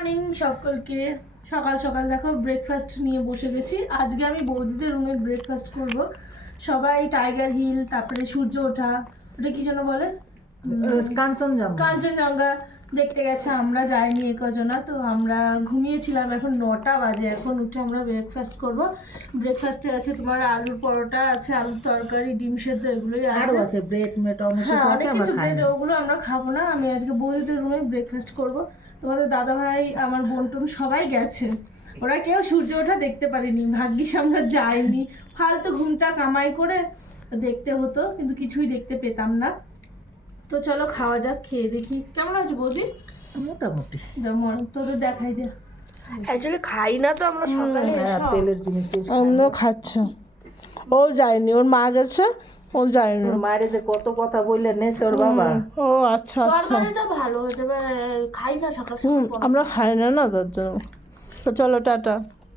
Morning সকলকে। সকাল সকাল দেখো ব্রেকফাস্ট নিয়ে বসে গেছি। আজকে আমি বৌদিদের রুমে ব্রেকফাস্ট করব। সবাই টাইগার হিল, তারপরে সূর্য ওঠা, ওটা কি যেন বলে, কাঞ্চনজঙ্ঘা দেখতে গেছে। আমরা যাইনি একজনা, তো আমরা ঘুমিয়েছিলাম। এখন 9টা বাজে। এখন উঠে আমরা ব্রেকফাস্ট করব। ব্রেকফাস্টে আছে তোমার আলুর পরোটা আছে, আলুর তরকারি, ডিম সেদ্ধ, এগুলোই আছে। ব্রেড মেট অনেক হ্যাঁ, কিছু আছে, অনেক আমরা কিছু খাই না। ওগুলো আমরা খাবো না। আমি আজকে বৌদিদের রুমে ব্রেকফাস্ট করব। তোমাদের দাদা ভাই, আমার বোন টোন সবাই গেছে। ওরা কেউ সূর্য ওঠা দেখতে পারেনি। ভাগ্যিস আমরা যাইনি, ফালতু ঘুমটা কামাই করে দেখতে হতো, কিন্তু কিছুই দেখতে পেতাম না। তো চলো খাওয়া যাক, খেয়ে দেখি কেমন আছে বৌদি। মোটামুটি তোদের দেখাই দে। অ্যাকচুয়ালি খাই না তো আমরা সকালে। তেলের জিনিস অন্য খাচ্ছে, ও যায়নি, ওর মা গেছে, ও যায়নি। মায়ের যে কত কথা বললে নেছে ওর বাবা। ও আচ্ছা আচ্ছা, তরকারিটা ভালো হতে পারে, খাই না সকাল আমরা খাই না, না তার জন্য। তো চলো টাটা।